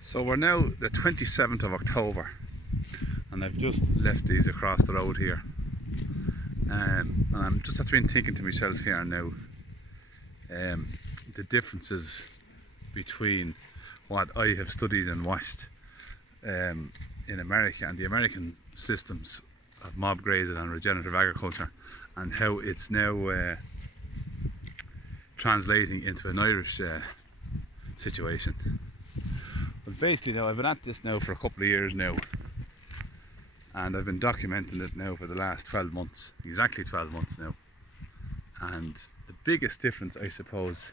So we're now the 27th of October and I've just left these across the road here, and I'm just been thinking to myself here now, the differences between what I have studied and watched in America and the American systems of mob grazing and regenerative agriculture, and how it's now translating into an Irish situation. But basically now, I've been at this now for a couple of years now, and I've been documenting it now for the last 12 months, exactly 12 months now. And the biggest difference, I suppose,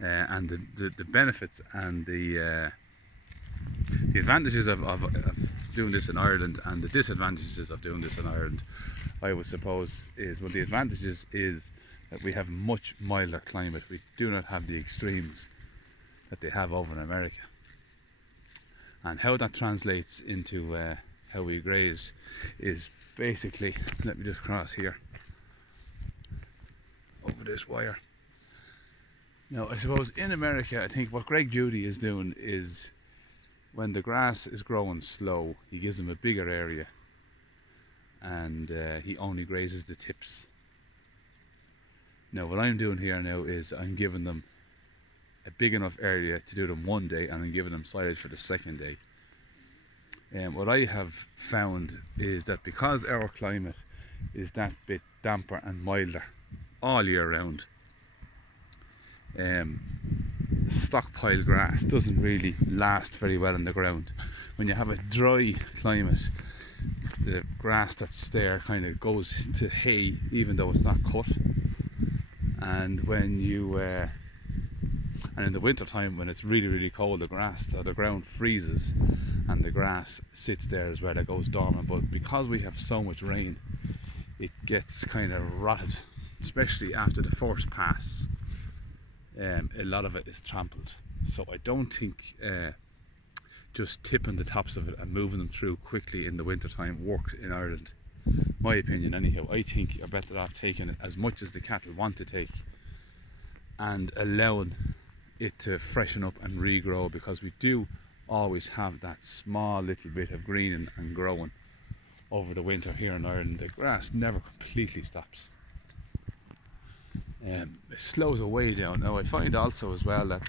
and the benefits and the advantages of doing this in Ireland and the disadvantages of doing this in Ireland, I would suppose, is, well, the advantages is that we have much milder climate. We do not have the extremes that they have over in America. And how that translates into how we graze is basically, let me just cross here over this wire. Now, I suppose in America, I think what Greg Judy is doing is, when the grass is growing slow, he gives them a bigger area, and he only grazes the tips. Now, what I'm doing here now is I'm giving them a big enough area to do them one day, and I'm giving them silage for the second day. And what I have found is that because our climate is that bit damper and milder all year round, stockpile grass doesn't really last very well in the ground. When you have a dry climate, the grass that's there kind of goes to hay even though it's not cut. And when you and in the winter time, when it's really cold, the ground freezes and the grass sits there as well, it goes dormant. But because we have so much rain, it gets kind of rotted, especially after the first pass. A lot of it is trampled, so I don't think just tipping the tops of it and moving them through quickly in the winter time works in Ireland. My opinion anyhow. I think you're better off taking it as much as the cattle want to take and allowing it to freshen up and regrow, because we do always have that small little bit of greening and growing over the winter here in Ireland. The grass never completely stops. It slows way down. Now, I find also as well that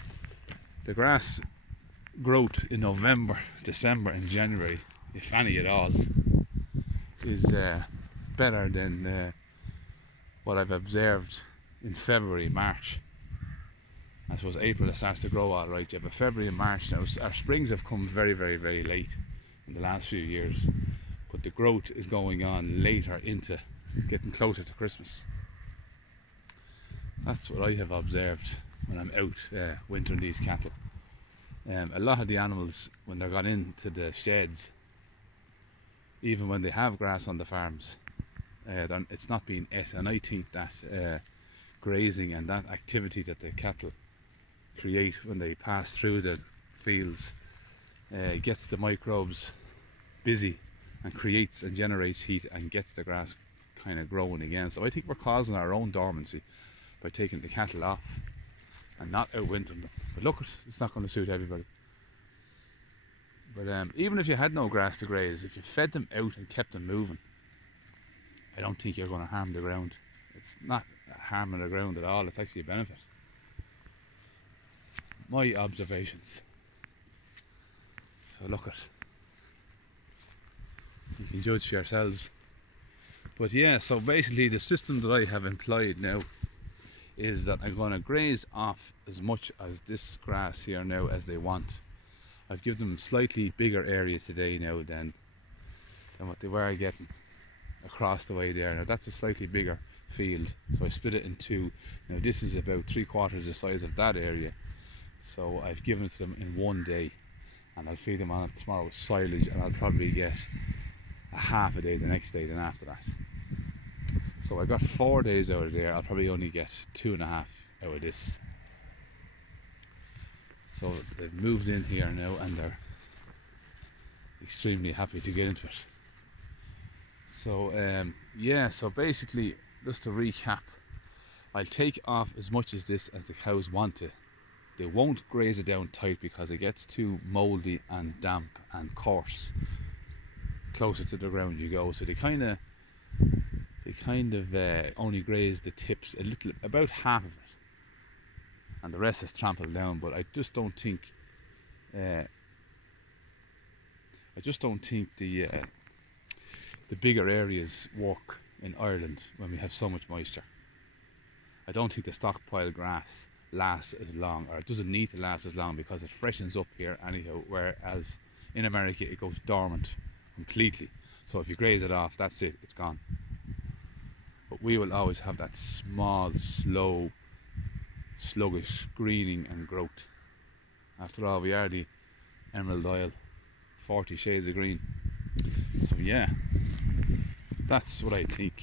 the grass growth in November, December and January, if any at all, is better than what I've observed in February, March. I suppose April it starts to grow all right, yeah, but February and March now, our springs have come very late in the last few years, but the growth is going on later, into getting closer to Christmas. That's what I have observed when I'm out wintering these cattle. A lot of the animals, when they're gone into the sheds, even when they have grass on the farms, it's not being ate. And I think that grazing and that activity that the cattle create when they pass through the fields gets the microbes busy and creates and generates heat and gets the grass kind of growing again. So I think we're causing our own dormancy by taking the cattle off and not outwintering them. But look, it's not going to suit everybody. But even if you had no grass to graze, if you fed them out and kept them moving, I don't think you're going to harm the ground. It's not harming the ground at all, it's actually a benefit. My observations. So look at, you can judge for yourselves. But yeah, so basically the system that I have employed now is that I'm going to graze off as much as this grass here now as they want. I've given them slightly bigger areas today now than what they were getting across the way there. Now that's a slightly bigger field, so I split it in two. Now this is about 3/4 the size of that area, so I've given it to them in one day, and I'll feed them on it tomorrow with silage, and I'll probably get a half a day the next day then after that. So I got 4 days out of there. I'll probably only get 2.5 out of this. So they've moved in here now and they're extremely happy to get into it. So yeah, so basically, just to recap, I'll take off as much as this as the cows want to they won't graze it down tight because it gets too mouldy and damp and coarse closer to the ground you go. So they kind of only graze the tips a little, about half of it, and the rest is trampled down. But I just don't think the bigger areas work in Ireland when we have so much moisture. I don't think the stockpile grass lasts as long, or it doesn't need to last as long, because it freshens up here anyhow, whereas in America it goes dormant completely. So if you graze it off, that's it, it's gone. But we will always have that small, slow, sluggish greening and growth. After all, we are the Emerald Isle, 40 shades of green. So yeah, that's what I think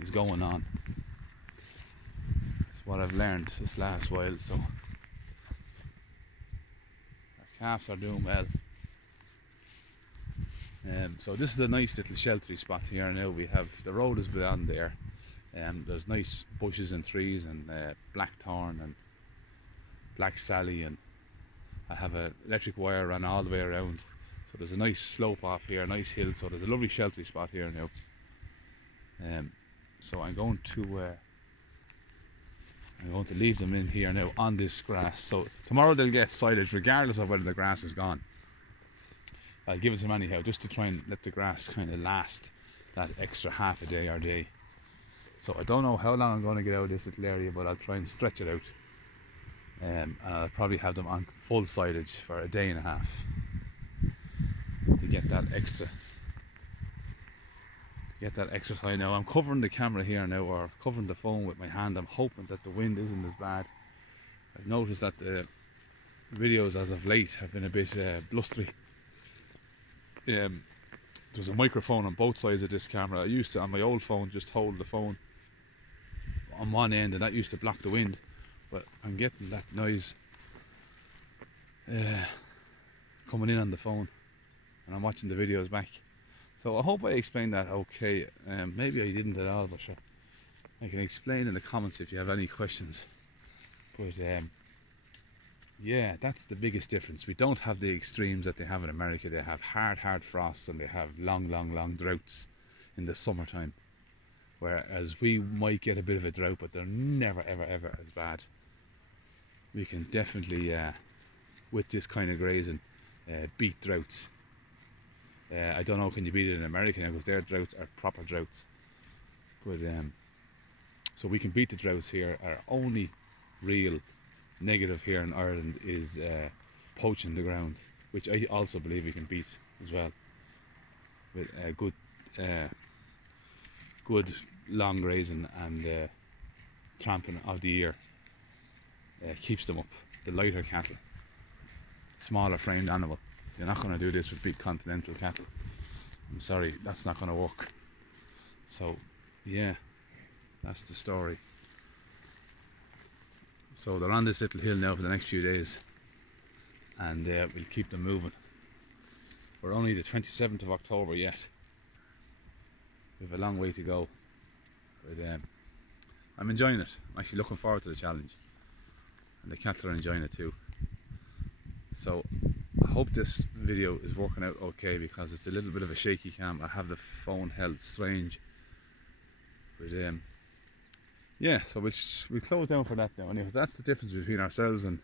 is going on. That's what I've learned this last while. So our calves are doing well. So this is a nice little sheltery spot here now. We have, the road is beyond there. There's nice bushes and trees and blackthorn and black sally, and I have an electric wire run all the way around. So there's a nice slope off here, a nice hill. So there's a lovely sheltery spot here now. So I'm going to leave them in here now on this grass. So tomorrow they'll get silage regardless of whether the grass is gone. I'll give it to them anyhow, just to try and let the grass kind of last that extra half a day or day. So I don't know how long I'm going to get out of this little area, but I'll try and stretch it out. And I'll probably have them on full silage for a day and a half to get that extra. Time. Now I'm covering the camera here now, or covering the phone with my hand. I'm hoping that the wind isn't as bad. I've noticed that the videos as of late have been a bit blustery. There's a microphone on both sides of this camera. I used to, on my old phone, just hold the phone on one end, and that used to block the wind. But I'm getting that noise coming in on the phone, and I'm watching the videos back. So I hope I explained that okay. Maybe I didn't at all, but sure, I can explain in the comments if you have any questions. But yeah, that's the biggest difference. We don't have the extremes that they have in America. They have hard frosts, and they have long droughts in the summertime. Whereas we might get a bit of a drought, but they're never ever as bad. We can definitely, with this kind of grazing, beat droughts. I don't know, can you beat it in America now, because their droughts are proper droughts. But so we can beat the droughts here. Our only real negative here in Ireland is poaching the ground, which I also believe we can beat as well with good long grazing and tramping of the ear. Keeps them up. The lighter cattle, smaller framed animal. You're not going to do this with big continental cattle. I'm sorry, that's not going to work. So yeah, that's the story. So they're on this little hill now for the next few days, and we'll keep them moving. We're only the 27th of October yet. We have a long way to go, but I'm enjoying it. I'm actually looking forward to the challenge, and the cattle are enjoying it too. So I hope this video is working out okay, because it's a little bit of a shaky cam. I have the phone held strange, but yeah, so we'll close down for that now. Anyway, that's the difference between ourselves and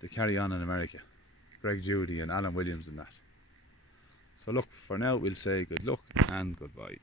the carry on in America, Greg Judy and Alan Williams and that. So look, for now we'll say good luck and goodbye.